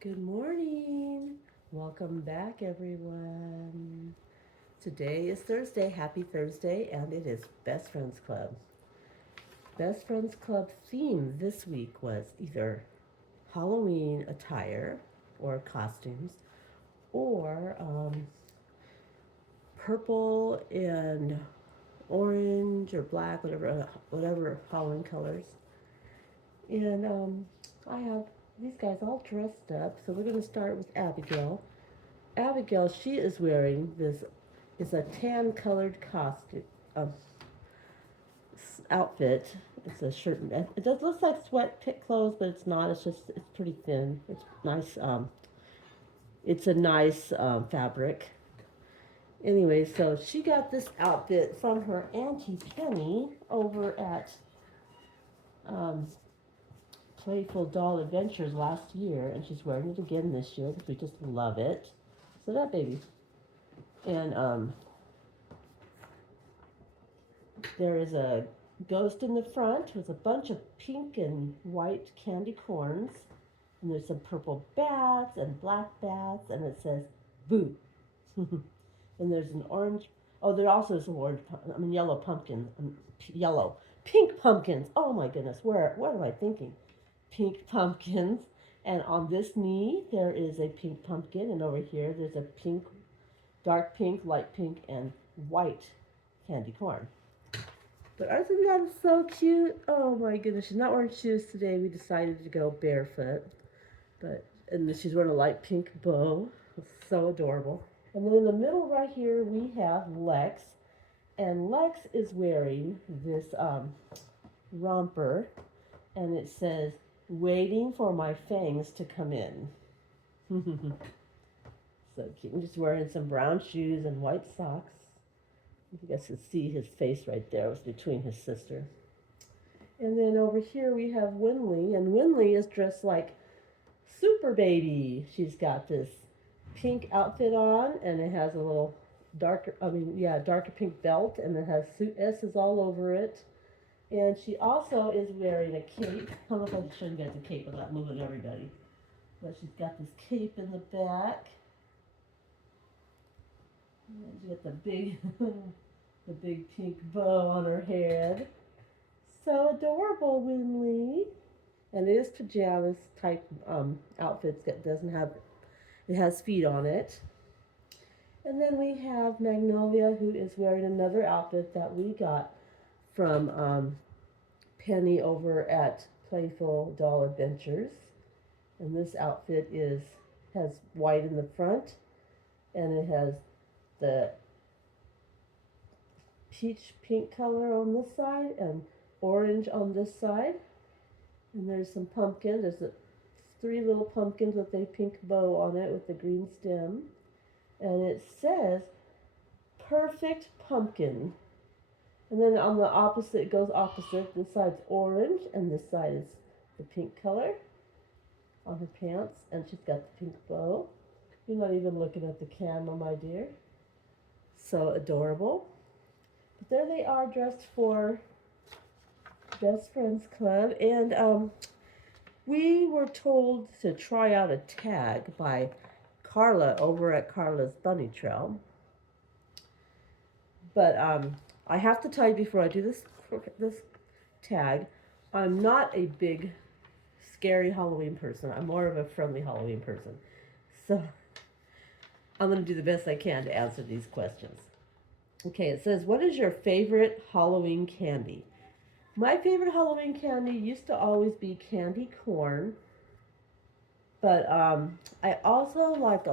Good morning. Welcome back, everyone. Today is Thursday. Happy Thursday, and it is Best Friends Club. Best Friends Club theme this week was either Halloween attire or costumes, or purple and orange or black, whatever Halloween colors. And I have these guys all dressed up. So we're going to start with Abigail. Abigail, she is wearing this is a tan colored costume outfit. It's a shirt. It does look like sweat clothes, but it's not. It's pretty thin. It's nice. It's a nice fabric. Anyway, so she got this outfit from her auntie Penny over at um, Playful Doll Adventures last year, and she's wearing it again this year because we just love it. So that baby, and there is a ghost in the front with a bunch of pink and white candy corns. And there's some purple bats and black bats, and it says boo. And there's an orange. Oh, there also is some orange. Yellow pumpkins. Yellow, pink pumpkins. Oh my goodness, what am I thinking? Pink pumpkins. And on this knee there is a pink pumpkin, and over here there's a pink, dark pink, light pink, and white candy corn. But I think that is so cute. Oh my goodness, she's not wearing shoes today. We decided to go barefoot. And she's wearing a light pink bow. It's so adorable. And then in the middle right here we have Lex. And Lex is wearing this romper, and it says, "Waiting for my fangs to come in." So cute. I'm just wearing some brown shoes and white socks. You guys can see his face right there. It was between his sister. And then over here we have Winley, and Winley is dressed like Super Baby. She's got this pink outfit on, and it has a little darker pink belt, and it has S's all over it. And she also is wearing a cape. I don't know if I can show you guys a cape without moving everybody. But she's got this cape in the back. And she's got the big, the big pink bow on her head. So adorable, Winley. And it is pajamas type outfits. It has feet on it. And then we have Magnolia, who is wearing another outfit that we got from Penny over at Playful Doll Adventures. And this outfit has white in the front, and it has the peach pink color on this side and orange on this side. And there's some pumpkin. There's 3 little pumpkins with a pink bow on it with the green stem. And it says perfect pumpkin. And then on the opposite, it goes opposite. This side's orange, and this side is the pink color on her pants. And she's got the pink bow. You're not even looking at the camera, my dear. So adorable. But there they are, dressed for Best Friends Club. And we were told to try out a tag by Carla over at Carla's Bunny Trail. But I have to tell you before I do this tag, I'm not a big scary Halloween person. I'm more of a friendly Halloween person. So I'm going to do the best I can to answer these questions. Okay, it says, what is your favorite Halloween candy? My favorite Halloween candy used to always be candy corn. But I also like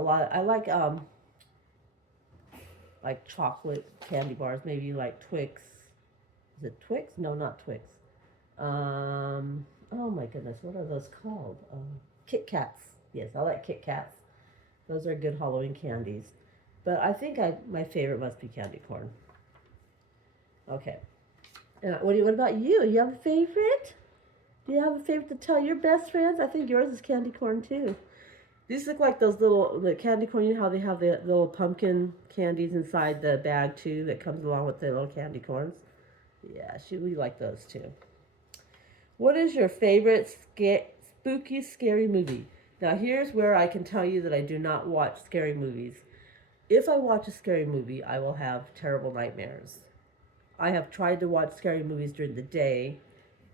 like chocolate candy bars, maybe like Twix. Is it Twix? No, not Twix. Oh my goodness, what are those called? Kit Kats. Yes, I like Kit Kats. Those are good Halloween candies. But I think my favorite must be candy corn. Okay. What about you? You have a favorite? Do you have a favorite to tell your best friends? I think yours is candy corn too. These look like the candy corn. You know how they have the little pumpkin candies inside the bag too that comes along with the little candy corns? Yeah, we like those too. What is your favorite spooky, scary movie? Now, here's where I can tell you that I do not watch scary movies. If I watch a scary movie, I will have terrible nightmares. I have tried to watch scary movies during the day,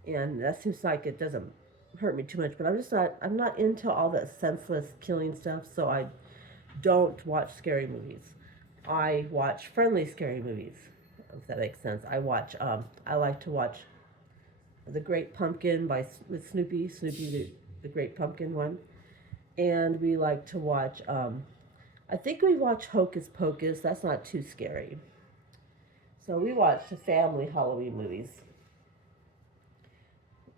and that seems like it doesn't hurt me too much. But I'm not into all that senseless killing stuff, so I don't watch scary movies. I watch friendly scary movies, if that makes sense. I like to watch The Great Pumpkin with Snoopy, the Great Pumpkin one, and we like to watch. I think we watch Hocus Pocus. That's not too scary. So we watch the family Halloween movies.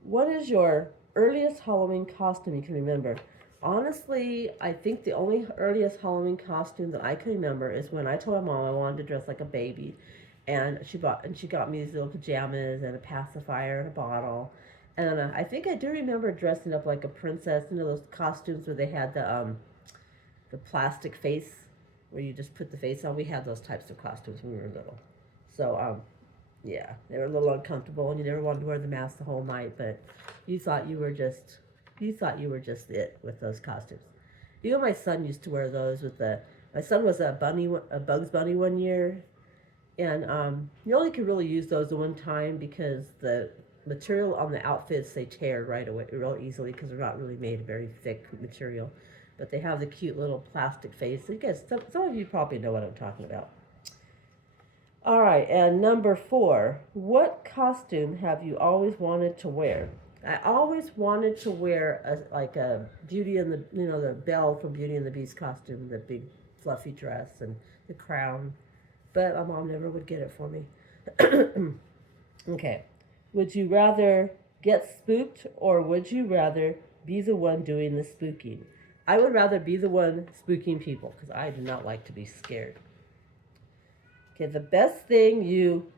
What is your earliest Halloween costume you can remember? Honestly, I think the only earliest Halloween costume that I can remember is when I told my mom I wanted to dress like a baby, and she got me these little pajamas and a pacifier and a bottle, and I think I do remember dressing up like a princess. You know those costumes where they had the plastic face, where you just put the face on. We had those types of costumes when we were little, so yeah, they were a little uncomfortable, and you never wanted to wear the mask the whole night. But you thought you were just it with those costumes. Even my son used to wear those with the. My son was a Bugs Bunny one year, and you only could really use those one time because the material on the outfits they tear right away real easily because they're not really made of very thick material, but they have the cute little plastic face. I guess some of you probably know what I'm talking about. All right, and number 4, what costume have you always wanted to wear? I always wanted to wear a Beauty and the Belle from Beauty and the Beast costume, the big fluffy dress and the crown, but my mom never would get it for me. Okay, would you rather get spooked or would you rather be the one doing the spooking? I would rather be the one spooking people because I do not like to be scared. Okay, the best thing you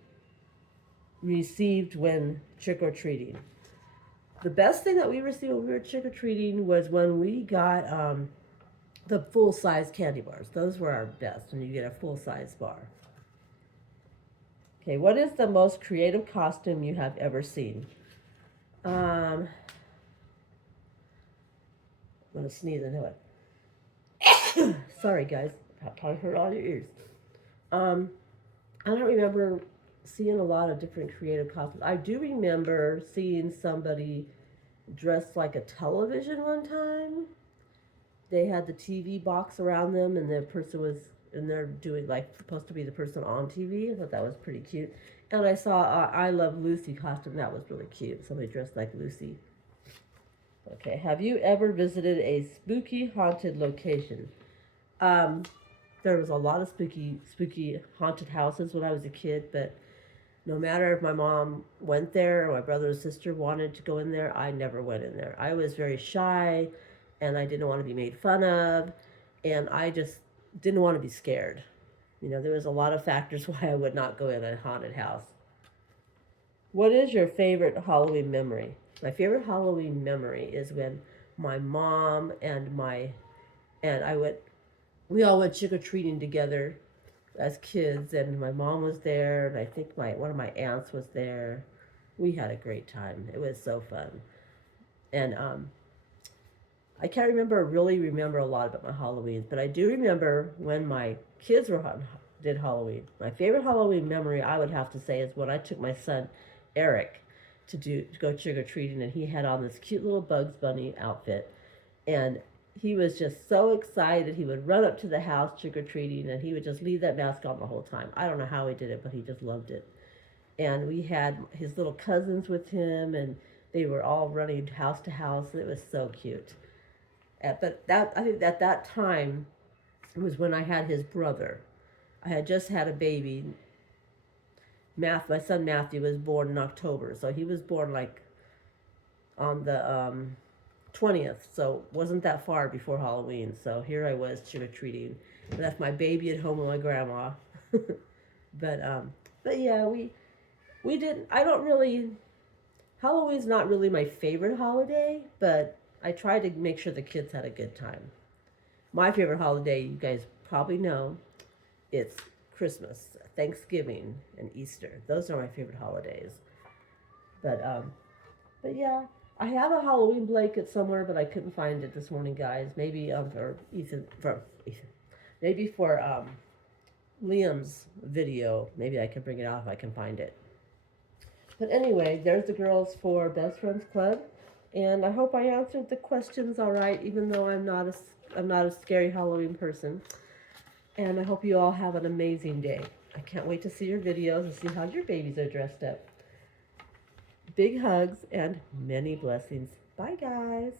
received when trick or treating. The best thing that we received when we were trick or treating was when we got the full size candy bars. Those were our best when you get a full size bar. Okay, what is the most creative costume you have ever seen? I'm gonna sneeze into it. Sorry, guys. Probably hurt all your ears. I don't remember seeing a lot of different creative costumes. I do remember seeing somebody dressed like a television one time. They had the TV box around them, and the person was in there doing like supposed to be the person on TV. I thought that was pretty cute. And I saw I Love Lucy costume. That was really cute. Somebody dressed like Lucy. Okay, have you ever visited a spooky haunted location? Um, there was a lot of spooky haunted houses when I was a kid, but no matter if my mom went there or my brother or sister wanted to go in there, I never went in there. I was very shy and I didn't want to be made fun of, and I just didn't want to be scared. You know, there was a lot of factors why I would not go in a haunted house. What is your favorite Halloween memory? My favorite Halloween memory is when my mom and I went we all went trick or treating together as kids, and my mom was there, and I think one of my aunts was there. We had a great time. It was so fun, and I can't really remember a lot about my Halloweens, but I do remember when my kids did Halloween. My favorite Halloween memory, I would have to say, is when I took my son Eric to go trick or treating, and he had on this cute little Bugs Bunny outfit, and he was just so excited. He would run up to the house trick or treating, and he would just leave that mask on the whole time. I don't know how he did it, but he just loved it. And we had his little cousins with him, and they were all running house to house. It was so cute. But I think at that time was when I had his brother. I had just had a baby. My son Matthew was born in October, so he was born like on the 20th, so wasn't that far before Halloween. So here I was trick or treating. Left my baby at home with my grandma. But yeah, we didn't. I don't really. Halloween's not really my favorite holiday, but I try to make sure the kids had a good time. My favorite holiday, you guys probably know, it's Christmas, Thanksgiving, and Easter. Those are my favorite holidays. But yeah, I have a Halloween blanket somewhere, but I couldn't find it this morning, guys. Maybe for Ethan, maybe for Liam's video. Maybe I can bring it out if I can find it. But anyway, there's the girls for Best Friends Club, and I hope I answered the questions all right, even though I'm not a scary Halloween person. And I hope you all have an amazing day. I can't wait to see your videos and see how your babies are dressed up. Big hugs and many blessings. Bye, guys.